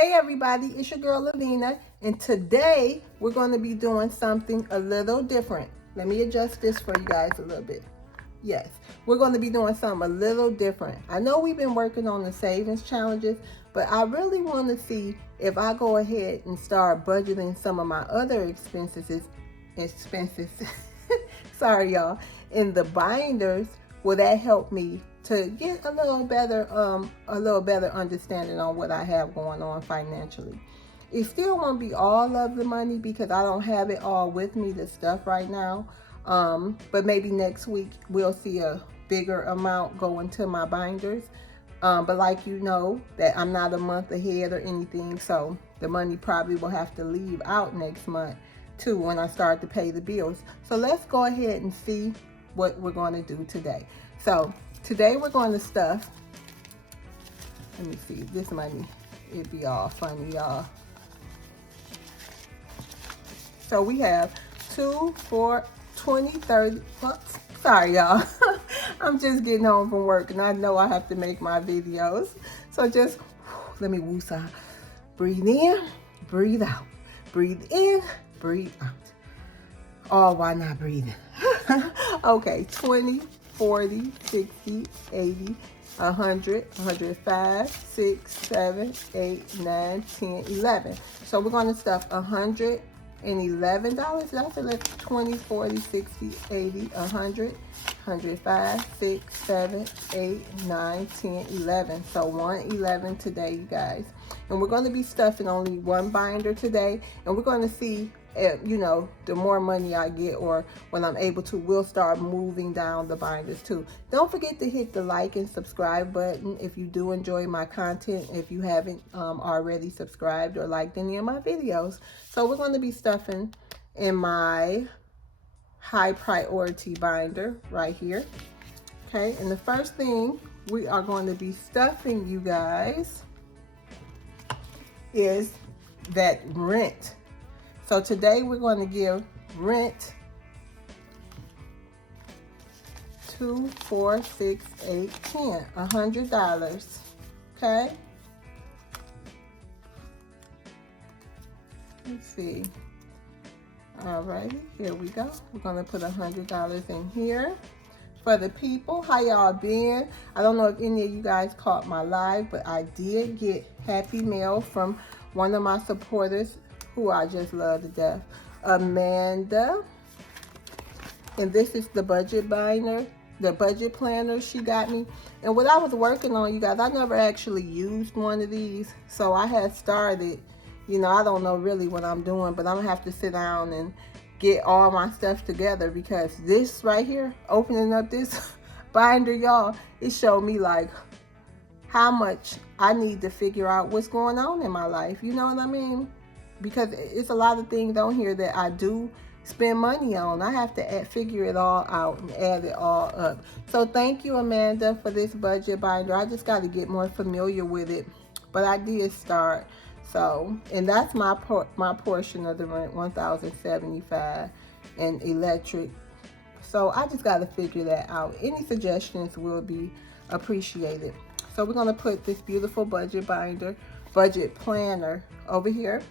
Hey everybody, it's your girl Loveena, and today we're going to be doing something a little different. Let me adjust this for you guys a little bit. Yes, we're going to be doing something a little different. I know we've been working on the savings challenges, but I really want to see if I go ahead and start budgeting some of my other expenses, sorry y'all, in the binders. Will that help me to get a little better understanding on what I have going on financially? It still won't be all of the money because I don't have it all with me, the stuff right now. But maybe next week we'll see a bigger amount go into my binders. But like you know, that I'm not a month ahead or anything, so the money probably will have to leave out next month too when I start to pay the bills. So let's go ahead and see what we're going to do today. So today we're going to stuff, let me see, this money, it'd be all funny, y'all. So we have 2, 4, 20, 30, whoops, sorry y'all. I'm just getting home from work and I know I have to make my videos. So just, let me woosah. Breathe in, breathe out. Breathe in, breathe out. Oh, why not breathing? Okay, 20, 40, 60, 80, 100, 105, 6, 7, 8, 9, 10, 11. So we're going to stuff $111. Did I say like 20, 40, 60, 80, 100, 105, 6, 7, 8, 9, 10, 11. So 111 today, you guys. And we're going to be stuffing only one binder today. And we're going to see, you know, the more money I get or when I'm able to, we'll start moving down the binders too. Don't forget to hit the like and subscribe button if you do enjoy my content, if you haven't already subscribed or liked any of my videos. So we're going to be stuffing in my high priority binder right here. Okay, and the first thing we are going to be stuffing, you guys, is that rent. So today we're going to give rent 2, 4, 6, 8, 10, $100. Okay. Let's see. All right, here we go. We're going to put $100 in here. For the people, how y'all been? I don't know if any of you guys caught my live, but I did get happy mail from one of my supporters who I just love to death, Amanda. And this is the budget binder, the budget planner she got me. And what I was working on, you guys, I never actually used one of these. So I had started, you know, I don't know really what I'm doing, but I'm gonna have to sit down and get all my stuff together, because this right here, opening up this binder, y'all, it showed me like how much I need to figure out what's going on in my life. You know what I mean? Because it's a lot of things on here that I do spend money on. I have to figure it all out and add it all up. So thank you, Amanda, for this budget binder. I just got to get more familiar with it, but I did start. So, and that's my portion of the rent, $1,075, and electric. So I just got to figure that out. Any suggestions will be appreciated. So we're going to put this beautiful budget binder, budget planner over here.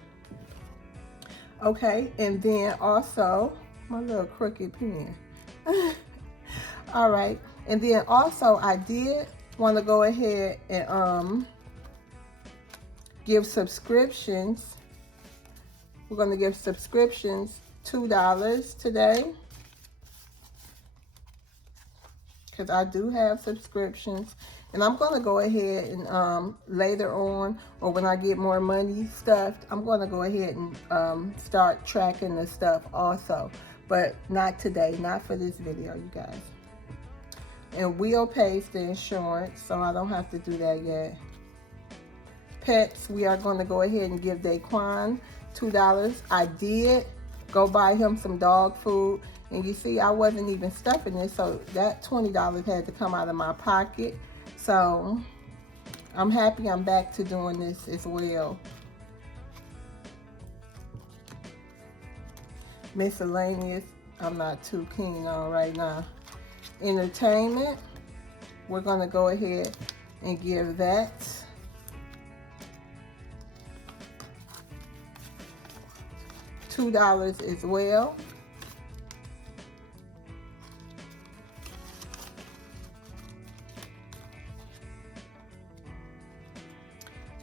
Okay, and then also my little crooked pen. All right, and then also I did want to go ahead and give subscriptions. We're going to give subscriptions $2 today, because I do have subscriptions. And I'm going to go ahead and later on, or when I get more money stuffed, I'm going to go ahead and start tracking the stuff also. But not today, not for this video, you guys. And Will pays the insurance, so I don't have to do that yet. Pets, we are going to go ahead and give Daquan $2. I did go buy him some dog food, and you see I wasn't even stuffing this, so that $20 had to come out of my pocket. So I'm happy I'm back to doing this as well. Miscellaneous, I'm not too keen on right now. Entertainment, we're going to go ahead and give that $2 as well.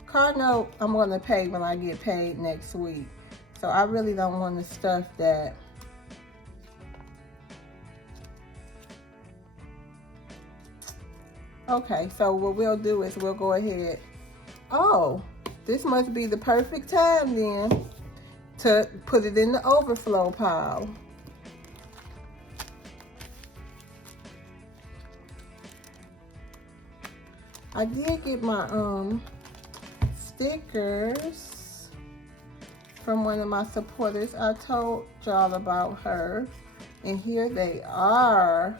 Card note, I'm going to pay when I get paid next week. So I really don't want the stuff that okay, so what we'll do is we'll go ahead. Oh, this must be the perfect time then to put it in the overflow pile. I did get my stickers from one of my supporters. I told y'all about her, and here they are.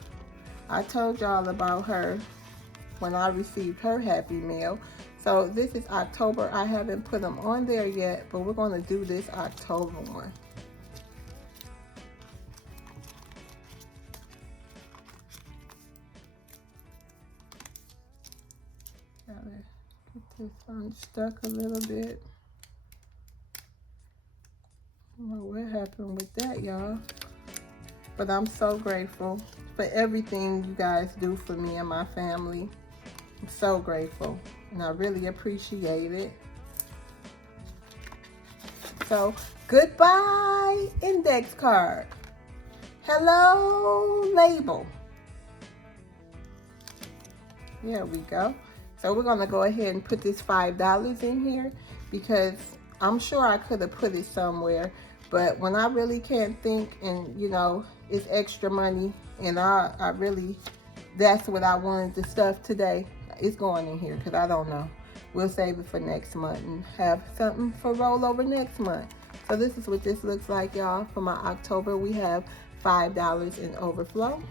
I told y'all about her when I received her Happy Mail. So this is October. I haven't put them on there yet, but we're going to do this October one. Gotta get this unstuck a little bit. I don't know what happened with that, y'all. But I'm so grateful for everything you guys do for me and my family. I'm so grateful, and I really appreciate it. So, goodbye index card. Hello label. There we go. So we're gonna go ahead and put this $5 in here because I'm sure I could have put it somewhere, but when I really can't think, and you know, it's extra money, and I really, that's what I wanted to stuff today. It's going in here because I don't know. We'll save it for next month and have something for rollover next month. So this is what this looks like, y'all. For my October, we have $5 in overflow.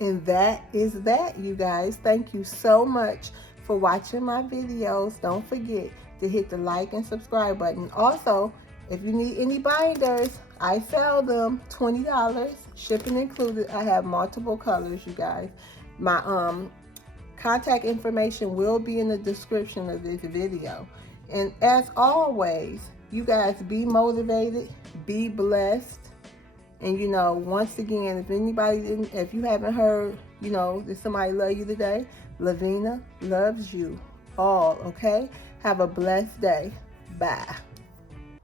And that is that, you guys. Thank you so much for watching my videos. Don't forget to hit the like and subscribe button. Also, if you need any binders, I sell them, $20, shipping included. I have multiple colors, you guys. My contact information will be in the description of this video. And as always, you guys be motivated, be blessed. And you know, once again, if you haven't heard, you know, that somebody love you today, Loveena loves you all, okay? Have a blessed day. Bye.